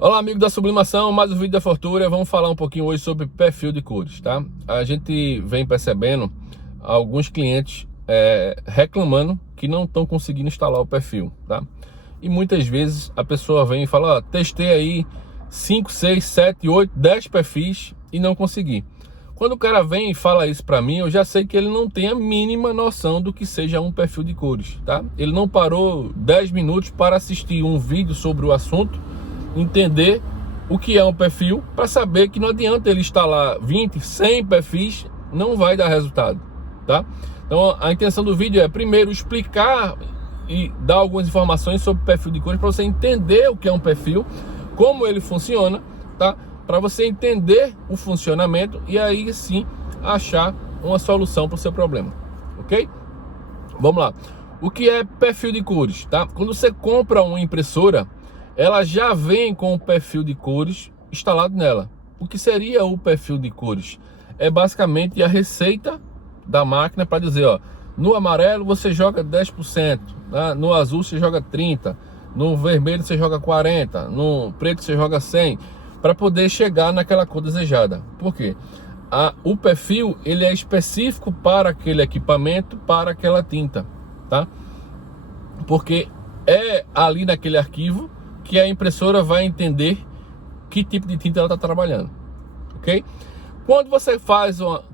Olá, amigo da Sublimação, mais um vídeo da Fortuna. Vamos falar um pouquinho hoje sobre perfil de cores, tá? A gente vem percebendo alguns clientes reclamando que não estão conseguindo instalar o perfil, tá? E muitas vezes a pessoa vem e fala, ó, testei aí 5, 6, 7, 8, 10 perfis e não consegui. Quando o cara vem e fala isso pra mim, eu já sei que ele não tem a mínima noção do que seja um perfil de cores, tá? Ele não parou 10 minutos para assistir um vídeo sobre o assunto, entender o que é um perfil, para saber que não adianta ele instalar 20, 100 perfis, não vai dar resultado, tá? Então a intenção do vídeo é primeiro explicar e dar algumas informações sobre perfil de cores para você entender o que é um perfil, como ele funciona, tá? Para você entender o funcionamento e aí sim achar uma solução para o seu problema, ok? Vamos lá. O que é perfil de cores, tá? Quando você compra uma impressora, ela já vem com o perfil de cores instalado nela. O que seria o perfil de cores? É basicamente a receita da máquina para dizer, ó, no amarelo você joga 10%, tá? No azul você joga 30%, no vermelho você joga 40%, no preto você joga 100%, para poder chegar naquela cor desejada. Por quê? O perfil ele é específico para aquele equipamento, para aquela tinta, tá? Porque é ali naquele arquivo que a impressora vai entender que tipo de tinta ela está trabalhando, ok? Quando você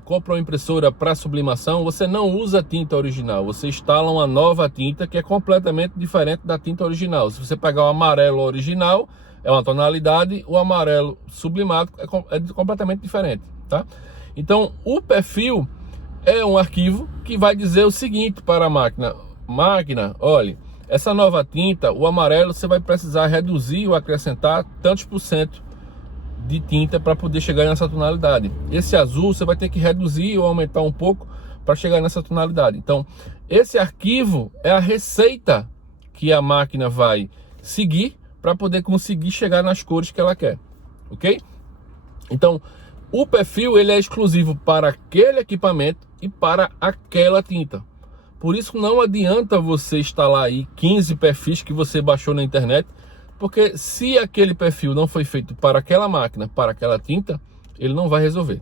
compra uma impressora para sublimação, você não usa a tinta original, você instala uma nova tinta que é completamente diferente da tinta original. Se você pegar o amarelo original, é uma tonalidade, o amarelo sublimado é completamente diferente, tá? Então, o perfil é um arquivo que vai dizer o seguinte para a máquina, olha, essa nova tinta, o amarelo, você vai precisar reduzir ou acrescentar tantos por cento de tinta para poder chegar nessa tonalidade. Esse azul você vai ter que reduzir ou aumentar um pouco para chegar nessa tonalidade. Então, esse arquivo é a receita que a máquina vai seguir para poder conseguir chegar nas cores que ela quer, ok? Então, o perfil ele é exclusivo para aquele equipamento e para aquela tinta. Por isso não adianta você instalar aí 15 perfis que você baixou na internet, porque se aquele perfil não foi feito para aquela máquina, para aquela tinta, ele não vai resolver,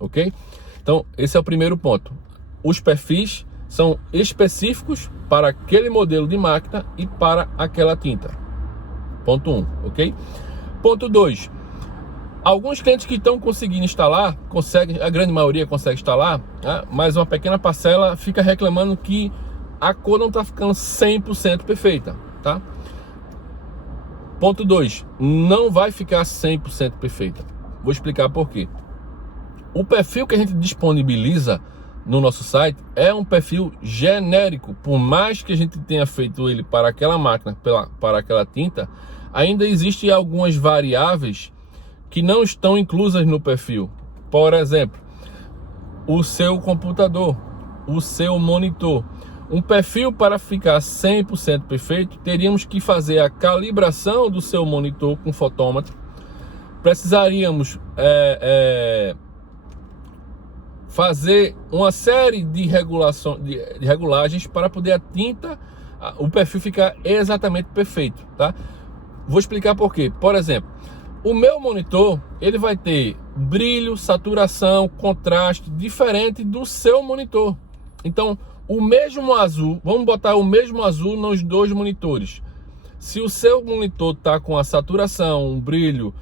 ok? Então esse é o primeiro ponto. Os perfis são específicos para aquele modelo de máquina e para aquela tinta. Ponto 1, ok? Ponto 2. Alguns clientes que estão conseguindo instalar, a grande maioria consegue instalar, né? Mas uma pequena parcela fica reclamando que a cor não está ficando 100% perfeita, tá? Ponto 2, não vai ficar 100% perfeita. Vou explicar por quê. O perfil que a gente disponibiliza no nosso site é um perfil genérico. Por mais que a gente tenha feito ele para aquela máquina, para aquela tinta, ainda existem algumas variáveis que não estão inclusas no perfil. Por exemplo, o seu computador, o seu monitor. Um perfil para ficar 100% perfeito, teríamos que fazer a calibração do seu monitor com fotômetro. Precisaríamos fazer uma série de regulagens para poder a tinta, o perfil ficar exatamente perfeito, tá? Vou explicar por quê. Por exemplo, o meu monitor, ele vai ter brilho, saturação, contraste diferente do seu monitor. Então, o mesmo azul, vamos botar o mesmo azul nos dois monitores. Se o seu monitor está com a saturação, um brilho,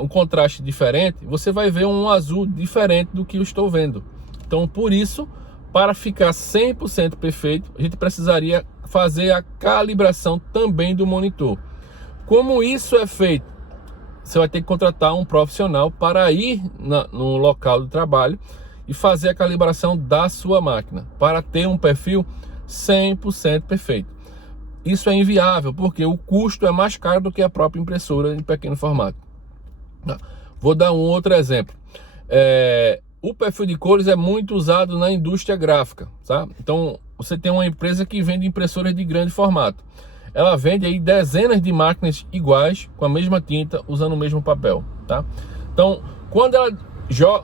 um contraste diferente, você vai ver um azul diferente do que eu estou vendo. Então, por isso, para ficar 100% perfeito, a gente precisaria fazer a calibração também do monitor. Como isso é feito? Você vai ter que contratar um profissional para ir no local do trabalho e fazer a calibração da sua máquina, para ter um perfil 100% perfeito. Isso é inviável, porque o custo é mais caro do que a própria impressora em pequeno formato. Vou dar um outro exemplo. O perfil de cores é muito usado na indústria gráfica, tá? Então, você tem uma empresa que vende impressoras de grande formato. Ela vende aí dezenas de máquinas iguais, com a mesma tinta, usando o mesmo papel, tá? Então, quando ela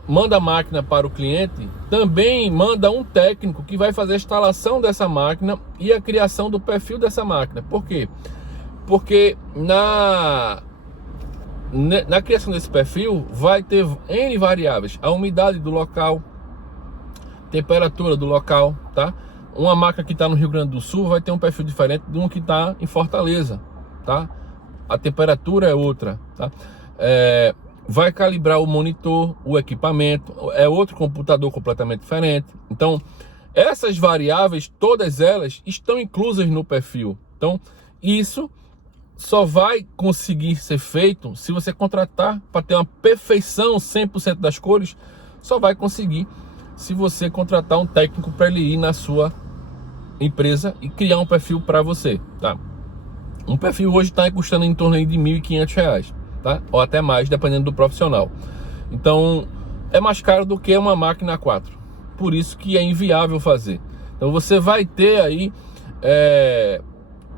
manda a máquina para o cliente, também manda um técnico que vai fazer a instalação dessa máquina e a criação do perfil dessa máquina. Por quê? Porque na criação desse perfil vai ter N variáveis: a umidade do local, temperatura do local, tá? Uma máquina que está no Rio Grande do Sul vai ter um perfil diferente de uma que está em Fortaleza, tá? A temperatura é outra, tá? Vai calibrar o monitor, o equipamento, é outro computador completamente diferente. Então, essas variáveis, todas elas estão inclusas no perfil. Então, isso só vai conseguir ser feito se você contratar para ter uma perfeição 100% das cores. Só vai conseguir se você contratar um técnico para ele ir na sua empresa e criar um perfil para você, tá? Um perfil hoje está custando em torno de R$ 1.500, tá? Ou até mais, dependendo do profissional. Então, é mais caro do que uma máquina A4. Por isso que é inviável fazer. Então, você vai ter aí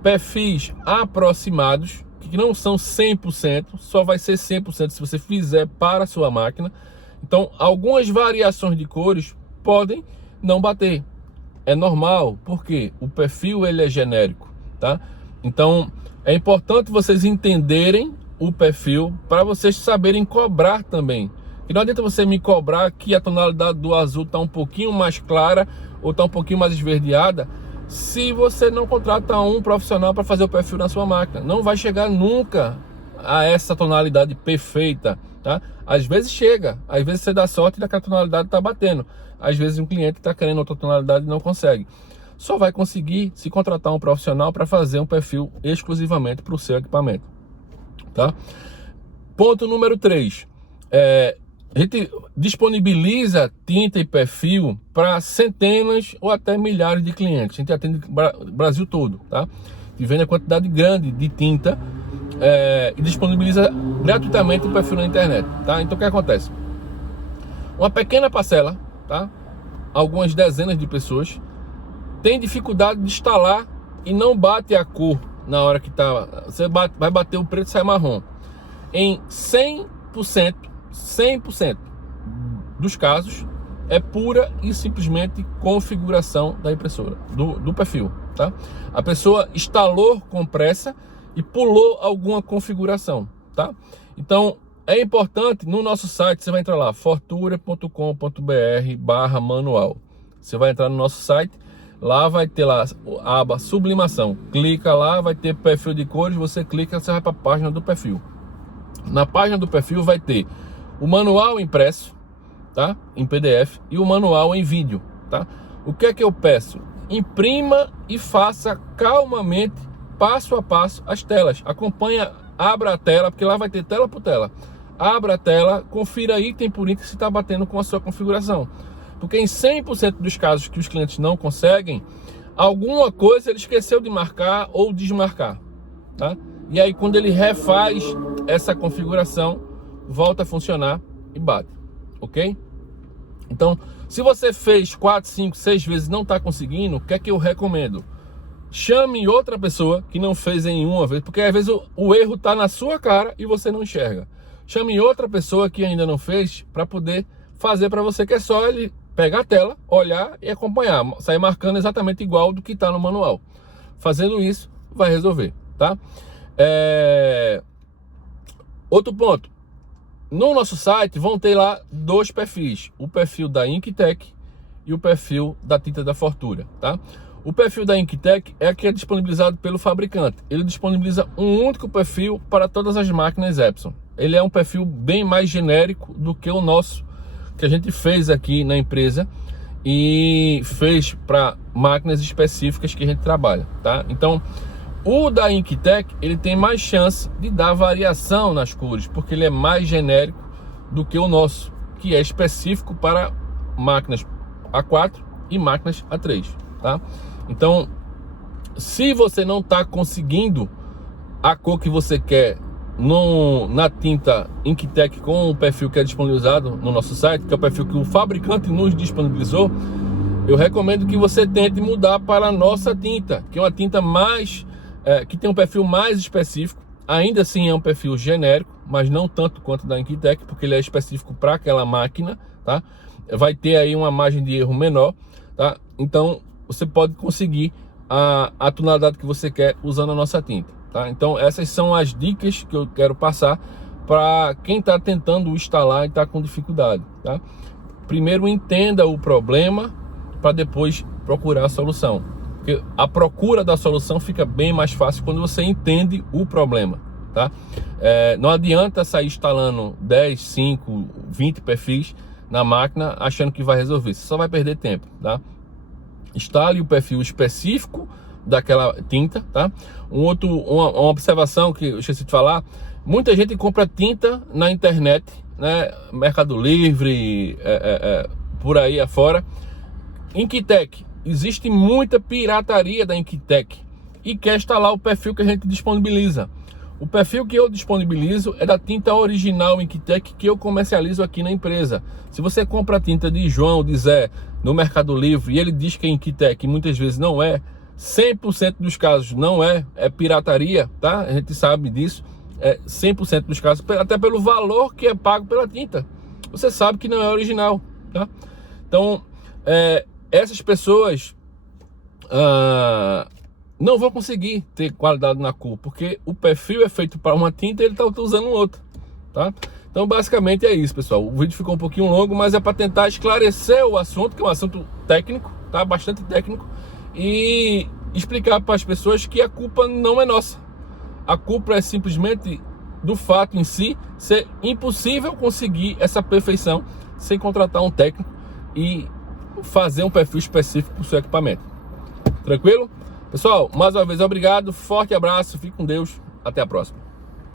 perfis aproximados, que não são 100%, só vai ser 100% se você fizer para a sua máquina. Então, algumas variações de cores podem não bater. É normal, porque o perfil ele é genérico, tá? Então, é importante vocês entenderem o perfil para vocês saberem cobrar também. E não adianta você me cobrar que a tonalidade do azul está um pouquinho mais clara ou está um pouquinho mais esverdeada, se você não contrata um profissional para fazer o perfil na sua máquina. Não vai chegar nunca a essa tonalidade perfeita, tá? Às vezes chega, às vezes você dá sorte daquela tonalidade está batendo. Às vezes um cliente está querendo outra tonalidade e não consegue. Só vai conseguir se contratar um profissional para fazer um perfil exclusivamente para o seu equipamento, tá? Ponto número 3. A gente disponibiliza tinta e perfil para centenas ou até milhares de clientes. A gente atende o Brasil todo, tá? E vende a quantidade grande de tinta e disponibiliza gratuitamente o perfil na internet, tá? Então o que acontece? Uma pequena parcela, tá? Algumas dezenas de pessoas tem dificuldade de instalar e não bate a cor na hora que tá. Você vai bater o preto e sai marrom. Em 100% dos casos é pura e simplesmente configuração da impressora, do perfil, tá? A pessoa instalou com pressa e pulou alguma configuração, tá? Então é importante, no nosso site você vai entrar lá, fortura.com.br/manual. Você vai entrar no nosso site, lá vai ter lá a aba sublimação, clica lá, vai ter perfil de cores, você clica, você vai para a página do perfil. Na página do perfil vai ter o manual impresso, tá? Em PDF, e o manual em vídeo, tá? O que é que eu peço? Imprima e faça calmamente, passo a passo, as telas. Acompanha, abra a tela, porque lá vai ter tela por tela. Abra a tela, confira item por item se está batendo com a sua configuração. Porque em 100% dos casos que os clientes não conseguem, alguma coisa ele esqueceu de marcar ou desmarcar, tá? E aí quando ele refaz essa configuração, volta a funcionar e bate, ok? Então, se você fez 4, 5, 6 vezes e não está conseguindo, o que é que eu recomendo? Chame outra pessoa que não fez em uma vez, porque às vezes o erro está na sua cara e você não enxerga. Chame outra pessoa que ainda não fez para poder fazer para você, que é só ele pegar a tela, olhar e acompanhar, sair marcando exatamente igual do que está no manual. Fazendo isso, vai resolver, tá? Outro ponto. No nosso site vão ter lá 2 perfis, o perfil da Inktec e o perfil da tinta da Fortura, tá? O perfil da Inktec é que é disponibilizado pelo fabricante. Ele disponibiliza um único perfil para todas as máquinas Epson. Ele é um perfil bem mais genérico do que o nosso, que a gente fez aqui na empresa e fez para máquinas específicas que a gente trabalha, tá? Então, o da Inktec, ele tem mais chance de dar variação nas cores, porque ele é mais genérico do que o nosso, que é específico para máquinas A4 e máquinas A3, tá? Então, se você não está conseguindo a cor que você quer na tinta Inktec com o perfil que é disponibilizado no nosso site, que é o perfil que o fabricante nos disponibilizou, eu recomendo que você tente mudar para a nossa tinta, que é uma tinta mais... que tem um perfil mais específico. Ainda assim é um perfil genérico, mas não tanto quanto da Inktec, porque ele é específico para aquela máquina, tá? Vai ter aí uma margem de erro menor, tá? Então você pode conseguir a tonalidade que você quer usando a nossa tinta, tá? Então essas são as dicas que eu quero passar para quem está tentando instalar e está com dificuldade, tá? Primeiro entenda o problema para depois procurar a solução. Porque a procura da solução fica bem mais fácil quando você entende o problema, tá? Não adianta sair instalando 10, 5, 20 perfis na máquina achando que vai resolver. Você só vai perder tempo, tá? Instale o perfil específico daquela tinta, tá? Uma observação que eu esqueci de falar: muita gente compra tinta na internet, né? Mercado Livre, por aí afora. Inkitec, existe muita pirataria da Inkitec e quer instalar o perfil que a gente disponibiliza. O perfil que eu disponibilizo é da tinta original Inkitec que eu comercializo aqui na empresa. Se você compra a tinta de João, de Zé, no Mercado Livre, e ele diz que é Inkitec, e muitas vezes não é, 100% dos casos não é pirataria, tá? A gente sabe disso, 100% dos casos, até pelo valor que é pago pela tinta. Você sabe que não é original, tá? Então, essas pessoas não vão conseguir ter qualidade na cor, porque o perfil é feito para uma tinta e ele está usando outra, tá? Então basicamente é isso, pessoal. O vídeo ficou um pouquinho longo, mas é para tentar esclarecer o assunto, que é um assunto técnico, tá? Bastante técnico, e explicar para as pessoas que a culpa não é nossa. A culpa é simplesmente do fato em si ser impossível conseguir essa perfeição sem contratar um técnico e fazer um perfil específico para o seu equipamento. Tranquilo? Pessoal, mais uma vez obrigado, forte abraço, fique com Deus, até a próxima.